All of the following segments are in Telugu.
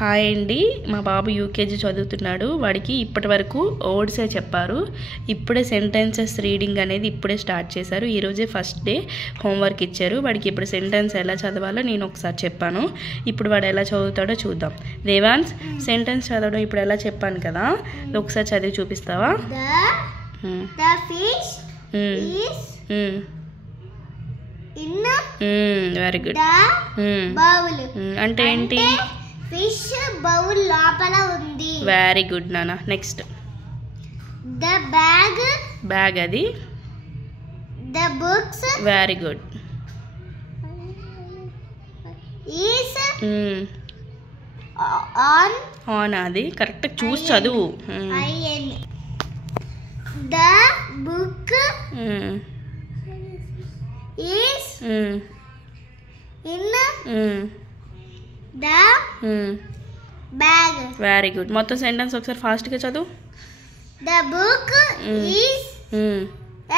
హాయ్ అండి, మా బాబు యూకేజీ చదువుతున్నాడు. వాడికి ఇప్పటి వరకు వర్డ్సే చెప్పారు. ఇప్పుడే సెంటెన్సెస్ రీడింగ్ అనేది ఇప్పుడే స్టార్ట్ చేశారు. ఈరోజే ఫస్ట్ డే హోంవర్క్ ఇచ్చారు. వాడికి ఇప్పుడు సెంటెన్స్ ఎలా చదవాలో నేను ఒకసారి చెప్పాను. ఇప్పుడు వాడు ఎలా చదువుతాడో చూద్దాం. దేవాన్స్, సెంటెన్స్ చదవడం ఇప్పుడు ఎలా చెప్పాను కదా, ఒకసారి చదివి చూపిస్తావా? The fish is in very good. the bowl. అంటే ఏంటి? ఫిష్ బౌల్ లోపల ఉంది. వెరీ గుడ్ నాన్న. నెక్స్ట్. The bag అది. the books very good. is on అది కరెక్ట్ చూసి చదువు. The book is in the bag. Very good. మొత్తం సెంటెన్స్ ఒకసారి ఫాస్ట్గా చదువు. The book is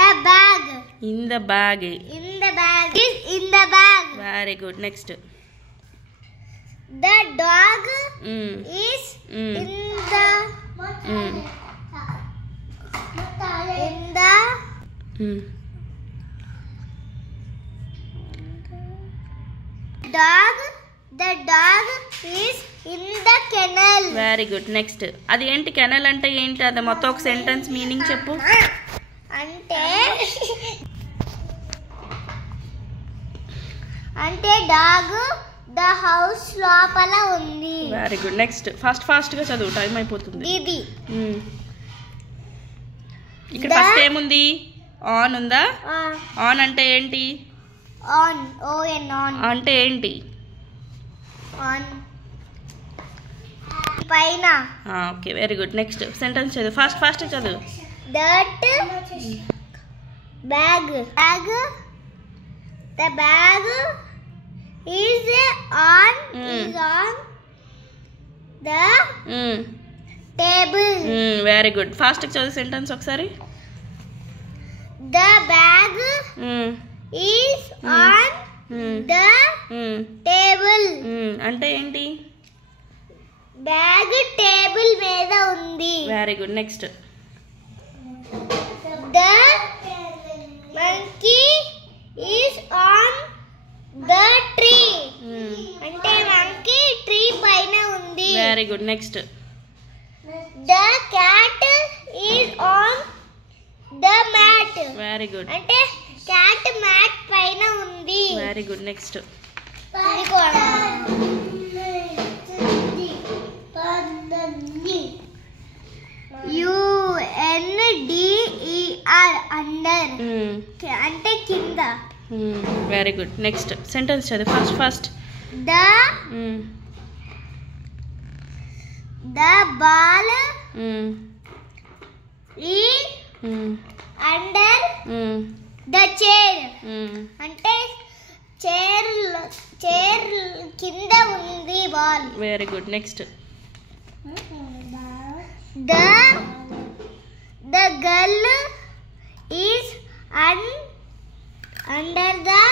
a bag. In the bag. In the bag is in the bag. Very good. Next. The dog is in the The dog is in the kennel. Very good. Next. అది ఏంటి? కెనల్ అంటే ఏంటి? అది మొత్తం ఒక సెంటెన్స్ మీనింగ్ చెప్పు. అంటే డాగ్ ద హౌస్ లోపల ఉంది. Very good. నెక్స్ట్. ఫాస్ట్గా చదువు, టైం అయిపోతుంది. ఇది ఇక్కడ ఫస్ట్ ఏముంది? ఆన్ ఉందా? ఆన్ అంటే ఏంటి? ఆన్ ఆన్ అంటే ఏంటి? ఆన్ పైన. Okay, very good. Next sentence చదువు, ఫాస్ట్ చదువు. That bag the bag is on the table. Very good. Fast చదువు సెంటెన్స్ ఒకసారి. The bag is on the table. అంటే ఏంటి? బ్యాగ్ టేబుల్ మీద ఉంది. Very good. Next. The monkey is on the tree. అంటే monkey ట్రీ పైన ఉంది. Very good. Next. The cat is on the mat. Very good. అంటే క్యాట్ మ్యాట్ పైన ఉంది. Very good. Next. UNDER under అంటే కింద. Very good. నెక్స్ట్ సెంటెన్స్ చదువు fast. The ball is under the chair. అంటే చైర్ కింద ఉంది ball. Very good. Next. The girl is under the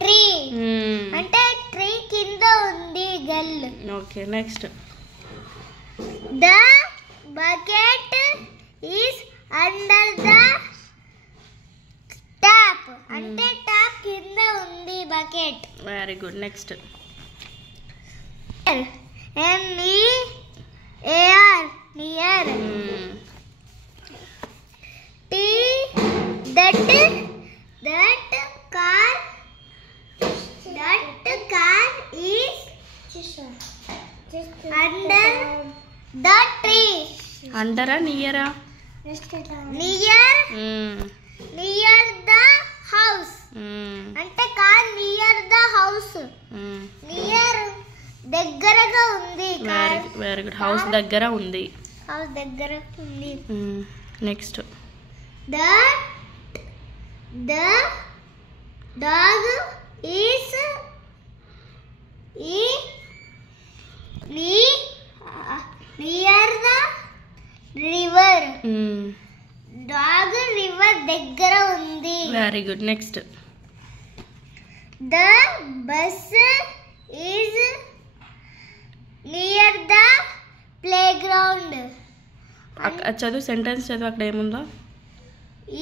tree. అంటే ట్రీ కింద ఉంది girl. Okay. Next. The bucket is under the tap. అంటే ట్యాప్ కింద ఉంది bucket. Very good. Next. NEAR near. That car is under the tree. అండరా నియరా? near the house. అంటే car near the house. Near దగ్గరగా ఉంది. Very good. హౌస్ దగ్గర ఉంది. హౌస్ దగ్గర ఉంది. Next. The dog is near the river. Dog river దగ్గర ఉంది. Very good. Next. The bus is near the playground. చదువు, సెంటెన్స్ చదువు. అక్కడ ఏముందో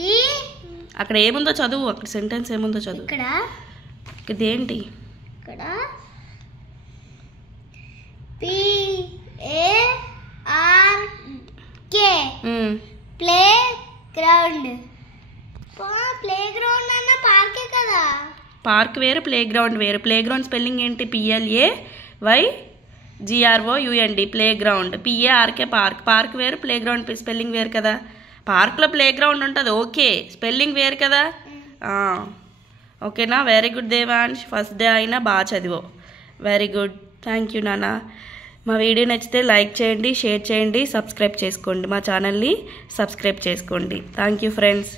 ఈ అక్కడ ఏముందో చదువు. అక్కడ సెంటెన్స్ ఏముందో చదువు. ఇదేంటి? ఇక్కడ ప్లే గ్రౌండ్. ప్లే గ్రౌండ్ అన్న పార్కే కదా. పార్క్ వేరు, ప్లే గ్రౌండ్ వేరు. ప్లే గ్రౌండ్ స్పెల్లింగ్ ఏంటి? PLAYGROUND, play ground. PARK park. Park వేరు, ప్లే గ్రౌండ్ స్పెల్లింగ్ వేరు కదా. పార్క్లో ప్లే గ్రౌండ్ ఉంటుంది, ఓకే, స్పెల్లింగ్ వేరు కదా. ఓకేనా? Very good Devansh, first day అయినా బాగా చదివో. వెరీ గుడ్, థ్యాంక్ యూ నాన్న. మా వీడియో నచ్చితే లైక్ చేయండి, షేర్ చేయండి, సబ్స్క్రైబ్ చేసుకోండి. మా ఛానల్ని సబ్స్క్రైబ్ చేసుకోండి. Thank you friends.